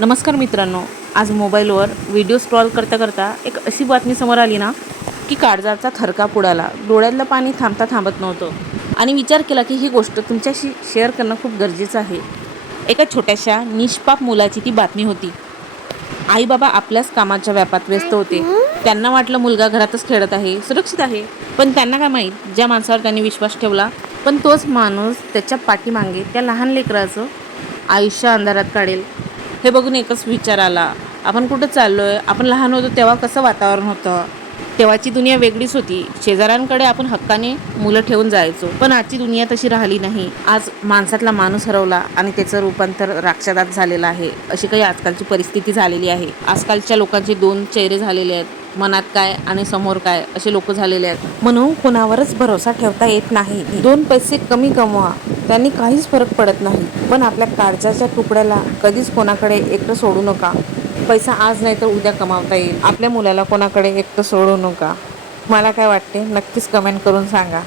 नमस्कार मित्रांनो, आज मोबाईलवर व्हिडिओ स्क्रॉल करता करता एक अशी बातमी समोर आली ना की काळजाचा थरकाप उडाला. डोळ्यातलं पाणी थांबता थांबत नव्हतं आणि विचार केला की ही गोष्ट तुमच्याशी शेअर करणं खूप गरजेचं आहे. एका छोट्याशा निष्पाप मुलाची ती बातमी होती. आई बाबा आपल्याच कामाच्या व्यापात व्यस्त होते. त्यांना वाटलं मुलगा घरातच खेळत आहे, सुरक्षित आहे. पण त्यांना काय माहीत, ज्या माणसावर त्यांनी विश्वास ठेवला पण तोच माणूस त्याच्या पाठीमागे त्या लहान लेकराचं आयुष्य अंधारात काढेल. हे बघून एकच विचार आला, आपण कुठं चाललोय? आपण लहान होतो तेव्हा कसं वातावरण होतं? तेव्हाची दुनिया वेगळीच होती. शेजाऱ्यांकडे आपण हक्काने मुलं ठेवून जायचो. पण आजची दुनिया तशी राहिली नाही. आज माणसातला माणूस हरवला आणि त्याचं रूपांतर राक्षसात झालेलं आहे. अशी काही आजकालची परिस्थिती झालेली आहे. आजकालच्या लोकांचे दोन चेहरे झालेले आहेत. मनात काय आणि समोर काय असे लोक झालेले आहेत. म्हणून कोणावरच भरोसा ठेवता येत नाही. 2 पैसे कमी कमवा, त्यांनी काहीच फरक पडत नाही. पण आपल्या काळजाच्या तुकड्याला कधीच कोणाकडे एकटं सोडू नका. पैसा आज नाही तर उद्या कमावता येईल. आपल्या मुलाला कोणाकडे एकटं सोडू नका. मला काय वाटते नक्कीच कमेंट करून सांगा.